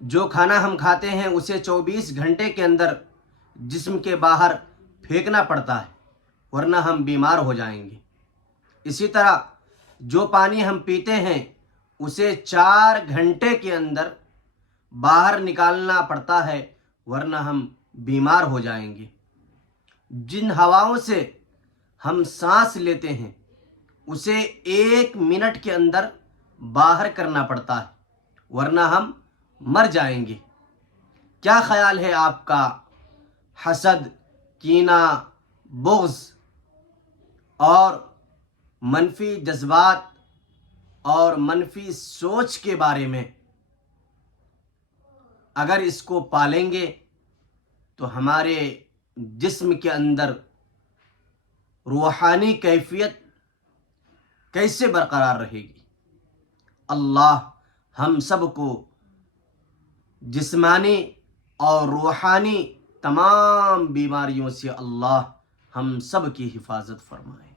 جو کھانا ہم کھاتے ہیں اسے 24 گھنٹے کے اندر جسم کے باہر پھینکنا پڑتا ہے، ورنہ ہم بیمار ہو جائیں گے۔ اسی طرح جو پانی ہم پیتے ہیں اسے 4 گھنٹے کے اندر باہر نکالنا پڑتا ہے، ورنہ ہم بیمار ہو جائیں گے۔ جن ہواؤں سے ہم سانس لیتے ہیں اسے 1 منٹ کے اندر باہر کرنا پڑتا ہے، ورنہ ہم مر جائیں گے۔ کیا خیال ہے آپ کا حسد، کینہ، بغض اور منفی جذبات اور منفی سوچ کے بارے میں؟ اگر اس کو پالیں گے تو ہمارے جسم کے اندر روحانی کیفیت کیسے برقرار رہے گی؟ اللہ ہم سب کو جسمانی اور روحانی تمام بیماریوں سے اللہ ہم سب کی حفاظت فرمائے۔